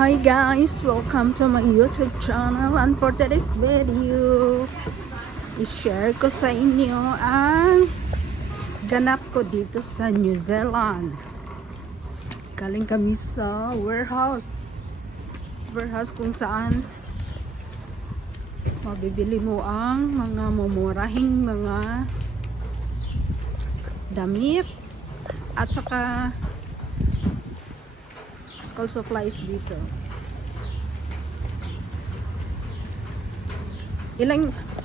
Hi guys, welcome to my YouTube channel, and for today's video, i-share ko sa inyo ang ganap ko dito sa New Zealand. Galing kami sa warehouse kung saan mabibili mo ang mga mumurahing mga damit at saka school supplies dito.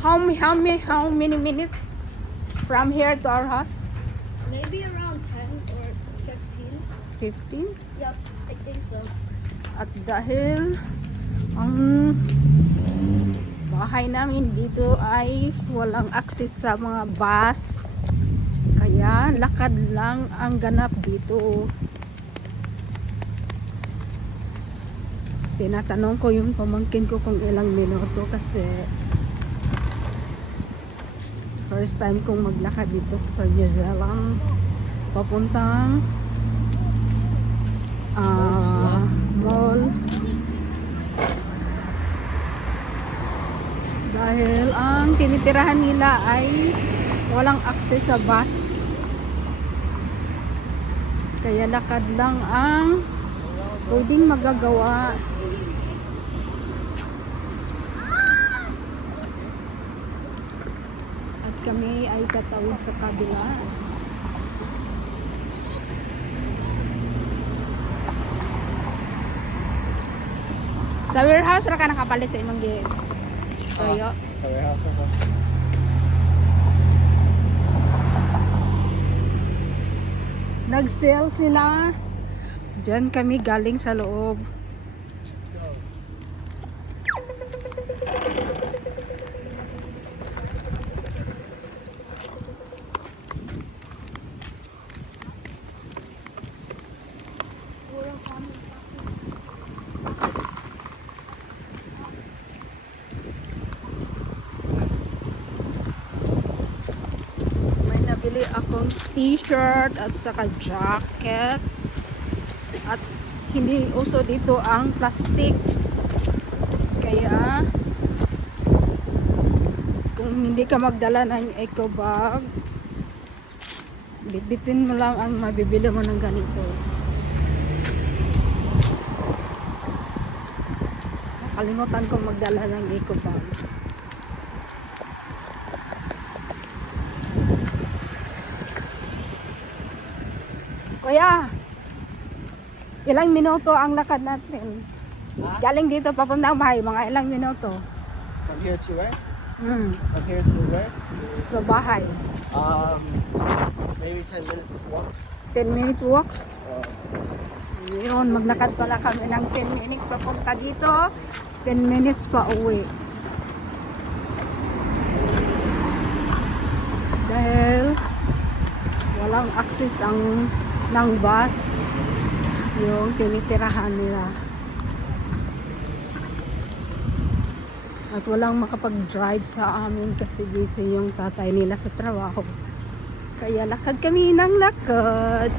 How many minutes from here to our house? Maybe around 10 or 15. 15? Yep, I think so. At dahil ang bahay namin dito ay walang access sa mga bus, kaya lakad lang ang ganap dito. Tinatanong ko yung pamangkin ko kung ilang minuto kasi first time kong maglakad dito sa New Zealand papuntang mall, dahil ang tinitirahan nila ay walang access sa bus, kaya lakad lang ang pwedeng magagawa. At kami ay tatawid sa kabila. Sa warehouse ra ka nakapalit sa imong gi toyo. Sa warehouse ako. Nag-sale sila. Diyan kami galing sa loob. May nabili akong t-shirt at saka jacket. At hindi uso dito ang plastic, kaya kung hindi ka magdala ng eco bag, bitbitin mo lang ang mabibili mo ng ganito. Nakalimutan kong magdala ng eco bag. Kuya, ilang minuto ang lakad natin? Galing dito papuntang bahay, mga ilang minuto? From here to where? From here to where? sa bahay. Maybe 10 minutes walk. 10-minute walk. Uh, Yun, maglakad pala kami ng 10 minutes papunta dito. 10 minutes pa uwi. Dahil walang access ng bus yung tinitirahan nila. At walang makapag-drive sa amin kasi busy yung tatay nila sa trabaho. Kaya lakad kami ng lakad.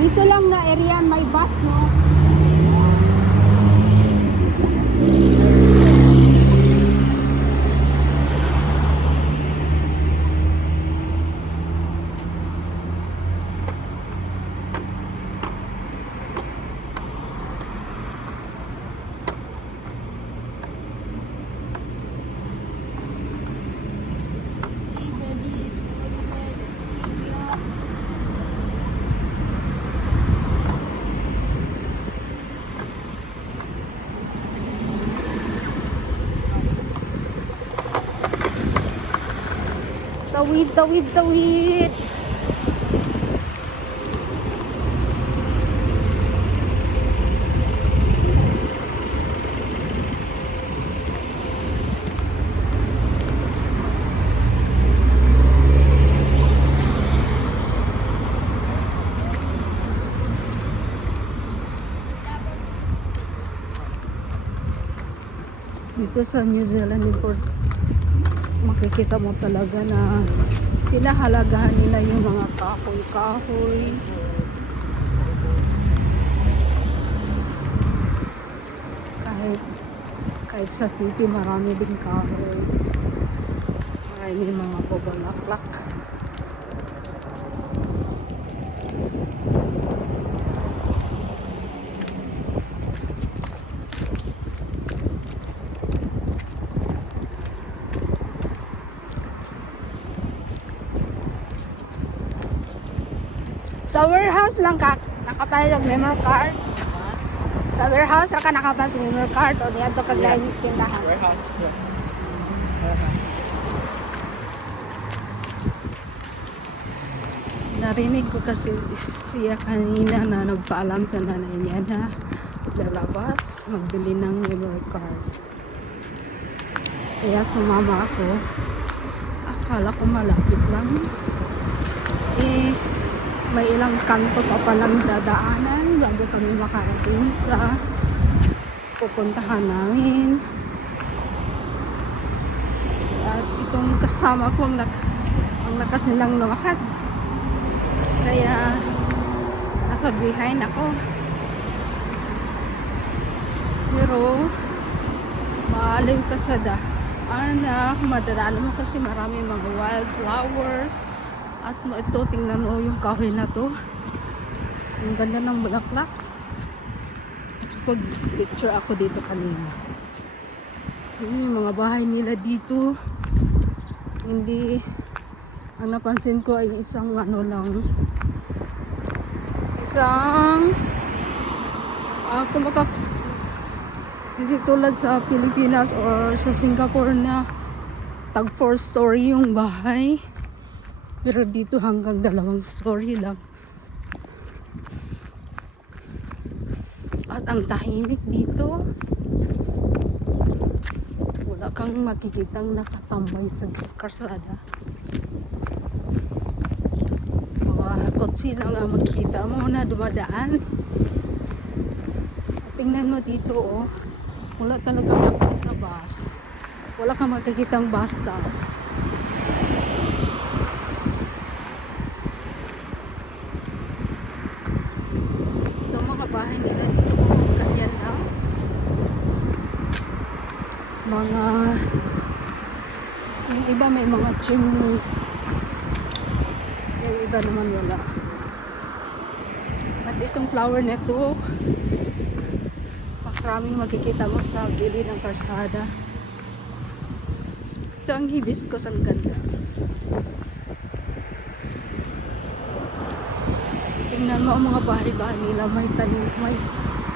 Dito lang na area may bus, no? Tawid, tawid, tawid. Dito sa New Zealand, makikita mo talaga na pinahalagahan nila yung mga kahoy-kahoy. Kahit sa city, marami din kahoy. Marami mga bubulaklak. Sa warehouse lang ka nakapalit ng memory card. Sa warehouse ka nakapalit ng memory card o diyan to kag lain tindahan. Warehouse. Yeah. Narinig ko kasi siya kanina na nagpaalam sa nanay niya na lalabas magbili ng memory card. Kaya sumama ako. Akala ko malapit lang. May ilang kanto pa palang dadaanan bago kami makarating sa pupuntahan namin. At itong kasama ko ang lakas nilang lumakad. Kaya nasa behind ako. Pero maaliw ka sa madadaanan mo kasi marami mga wildflowers. At ito, tingnan mo yung kahoy na to. Ang ganda ng bulaklak. Pag-picture ako dito kanina. Yung mga bahay nila dito. Hindi, ang napansin ko ay isang ano lang. Kumbaga, hindi tulad sa Pilipinas or sa Singapore na tag 4 story yung bahay. Pero dito hanggang 2 story lang. At ang tahimik dito. Wala kang makikitang nakatambay sa karsada. Mga kotse lang ang makikita mo na dumadaan. At tingnan mo dito, oh. Wala talagang access sa bus. Wala kang makikitang bus stop. Bahay nila dito ganyan lang. Yung iba may mga chimney. Yung iba naman wala. At itong flower network, maraming makikita mo sa gilid ng karsada. Ito ang hibiscus, ang ganda. Tingnan mo ang mga bahay-bahay nila, may tanim, may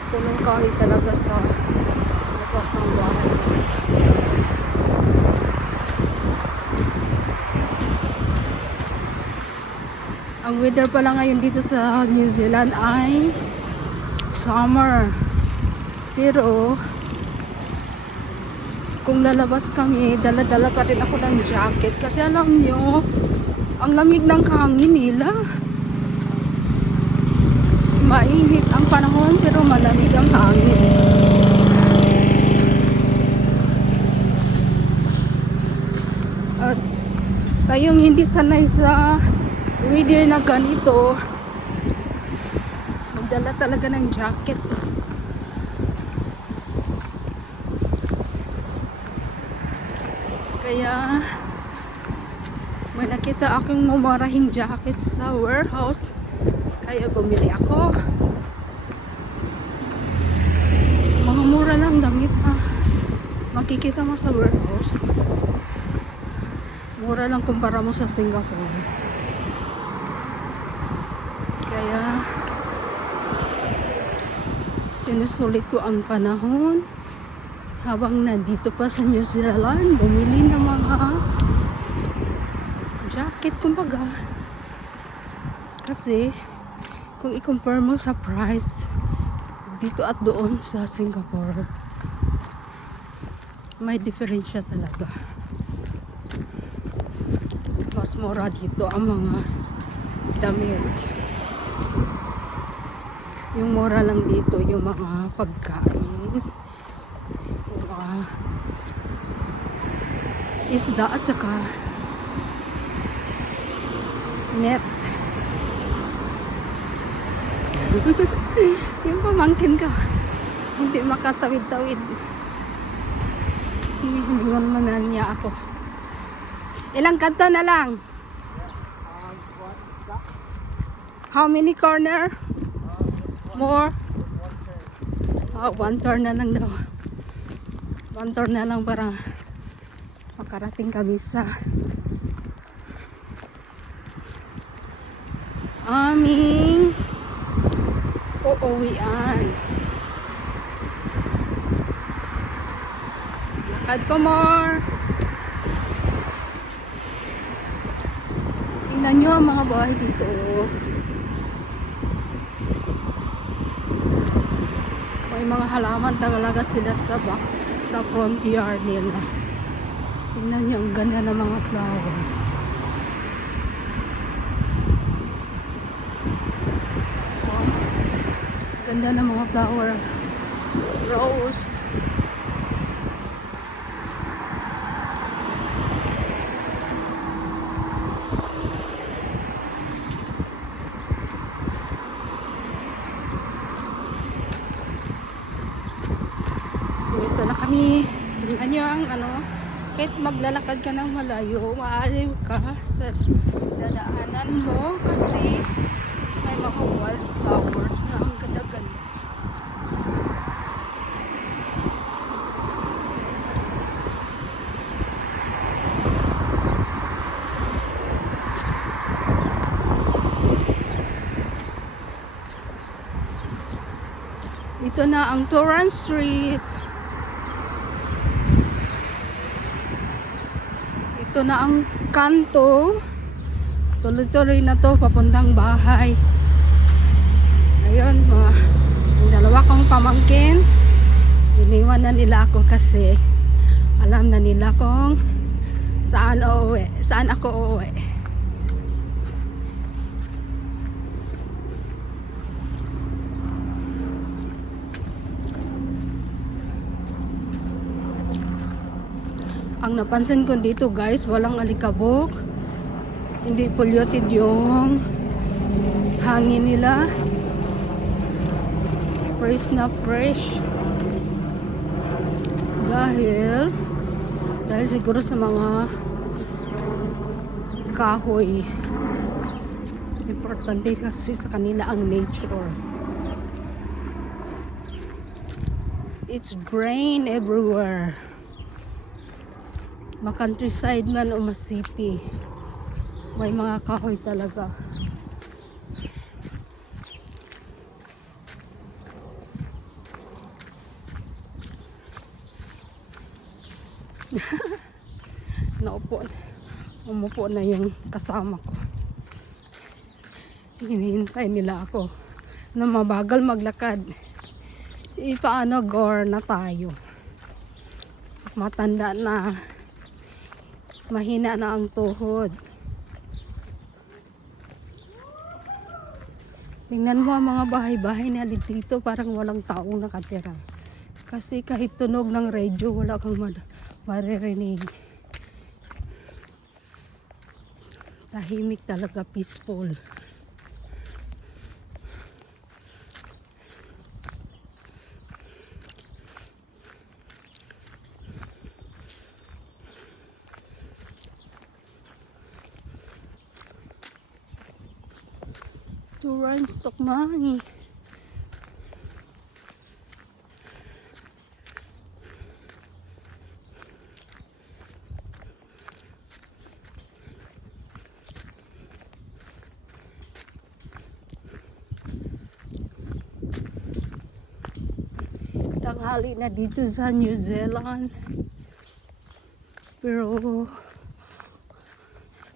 punong kahoy talaga sa labas ng bahay. Ang weather pala ngayon dito sa New Zealand ay summer. Pero kung lalabas kami, dala-dala pa rin ako ng jacket kasi alam nyo, ang lamig ng hangin nila. Mainit ang panahon pero malamig ang hangin. At tayong hindi sanay sa weather na ganito, magdala talaga ng jacket. Kaya may nakita akong mumarahing jacket sa warehouse. Kaya bumili ako. Mga mura lang damit makikita mo sa warehouse. Mura lang kumpara mo sa Singapore. Kaya sinusulit ko ang panahon habang nandito pa sa New Zealand, bumili ng mga jacket kumbaga. Kasi kung i-compare mo sa price dito at doon sa Singapore, may diferensya talaga. Mas mura dito ang mga damit. Yung mura lang dito yung mga pagkain, yung mga isda at saka net. Yung pamangkin ko hindi makatawid-tawid, iniwan mo na niya ako. Ilang kanto na lang? How many corner? More? One turn na lang daw. One turn na lang para makarating kami sa aming uuwian. Lakad pa more. Tingnan nyo ang mga bahay dito. May mga halaman talaga sila sa front yard nila. Tingnan nyo, ang ganda ng mga flower. Oh, ganda ng mga flower. Rose. Dito na kami. Tingnan nyo ang kahit maglalakad ka ng malayo, maaliw ka sa dadaanan mo kasi may mga wildflowers na ang ganda-ganda. Ito na ang Torrance Street. Ito na ang kanto. Tuloy-tuloy na to papuntang bahay. Ayun, yung dalawa kong pamangkin, iniwan na nila ako kasi alam na nila kung saan ako uuwi. Ang napansin ko dito guys, walang alikabok, hindi polluted yung hangin nila, fresh na fresh, dahil siguro sa mga kahoy. Importante kasi sa kanila ang nature. It's green everywhere. Ma-countryside man o ma-city, may mga kahoy talaga. Umupo na yung kasama ko. Hinihintay nila ako na mabagal maglakad. Paano gore na tayo? Matanda na, mahina na ang tuhod. Tingnan mo ang mga bahay-bahay na dito, parang walang taong nakatira. Kasi kahit tunog ng radyo, wala kang maririnig. Tahimik talaga, peaceful. Torrance Tokmani. Tanghali na dito sa New Zealand, pero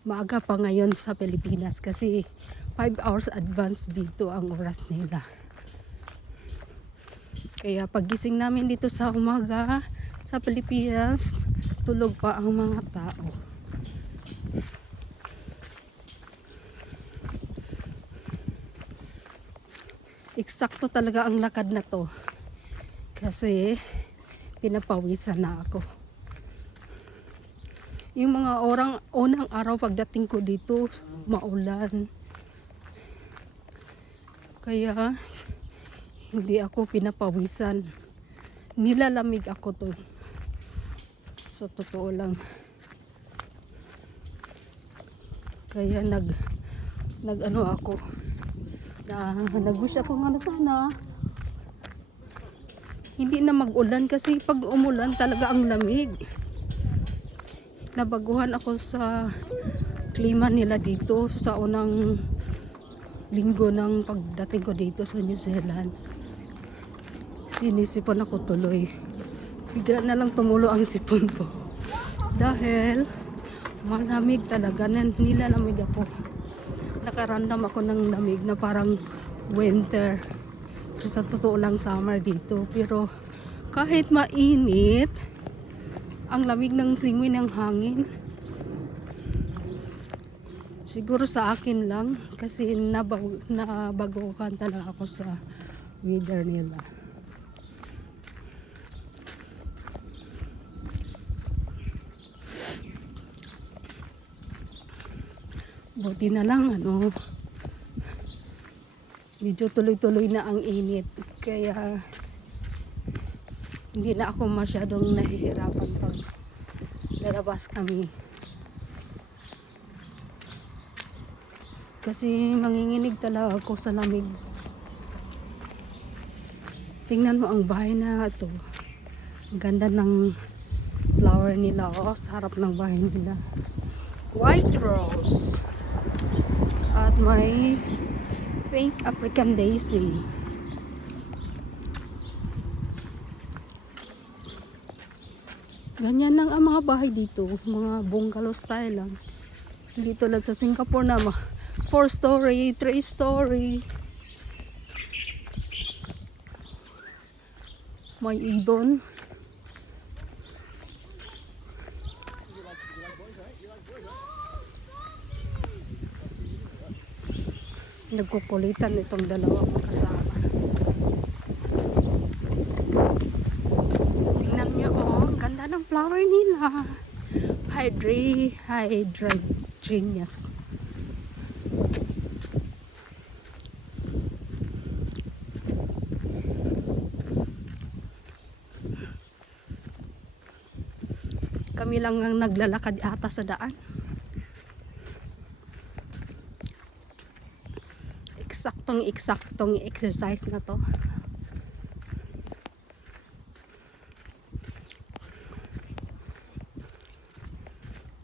maaga pa ngayon sa Pilipinas kasi 5 hours advance dito ang oras nila. Kaya paggising namin dito sa umaga sa Pilipinas, tulog pa ang mga tao. Eksakto talaga ang lakad na to kasi pinapawisan na ako. Yung mga unang araw pagdating ko dito, maulan. Kaya hindi ako pinapawisan. Nilalamig ako to. So totoo lang. Kaya nag ako. Nag-wish ako nga na sana hindi na mag-ulan kasi pag umulan talaga ang lamig. Nabaguhan ako sa klima nila dito sa unang linggo ng pagdating ko dito sa New Zealand. Sinisipon ako tuloy. Bigla na lang tumulo ang sipon ko. Dahil malamig talaga. Nilalamig ako. Nakaramdam ako ng lamig na parang winter. Pero sa totoo lang summer dito. Pero kahit mainit, ang lamig ng simoy ng hangin. Siguro sa akin lang kasi nabaguhan talaga ako sa weather nila. Buti na lang medyo tuloy-tuloy na ang init kaya hindi na ako masyadong nahihirapan pag lalabas kami kasi manginginig talaga ako sa lamig. Tingnan mo ang bahay na ito, ang ganda ng flower nila sa harap ng bahay nila, white rose at may pink African daisy. Ganyan lang ang mga bahay dito, mga bungalow style lang. Hindi tulad sa Singapore na 4-story, 3-story. May ibon. Nagkukulitan itong dalawang kasama. Tingnan nyo, ang ganda ng flower nila. Hydrangeas. Kami lang ang naglalakad ata sa daan. Eksaktong exercise na to.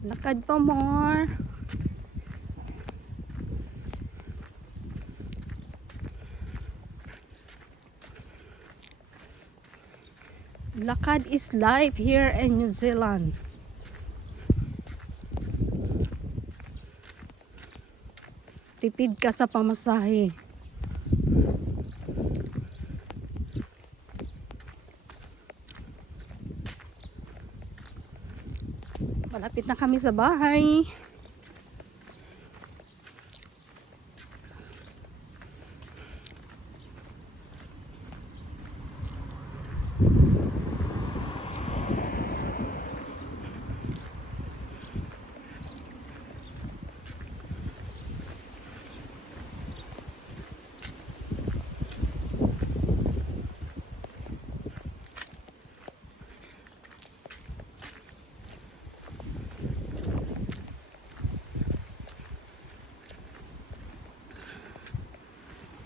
Lakad pa more. Lakad is life here in New Zealand. Tipid ka sa pamasahe. Malapit na kami sa bahay.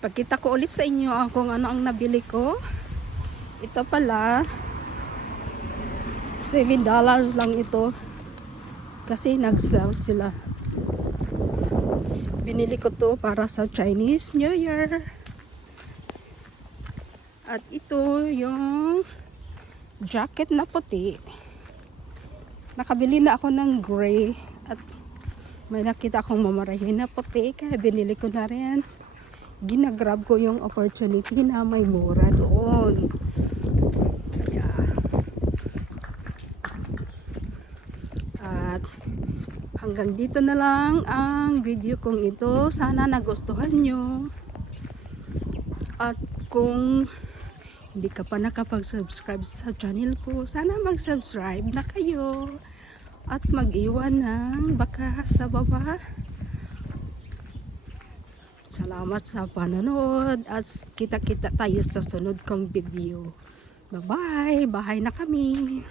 Pagkita ko ulit sa inyo kung ano ang nabili ko. Ito pala $7 lang ito kasi nag-sell sila. Binili ko to para sa Chinese New Year. At ito yung jacket na puti. Nakabili na ako ng gray at May nakita akong mamarahin na puti, kaya binili ko na rin. Ginagrab ko yung opportunity na may mura doon. Kaya, at hanggang dito na lang ang video kong ito. Sana nagustuhan nyo. At kung hindi ka pa nakapag-subscribe sa channel ko, sana mag-subscribe na kayo. At mag-iwan ng baka sa baba. Salamat sa panonood at kita-kita tayo sa sunod kong video. Bye-bye! Bahay na kami!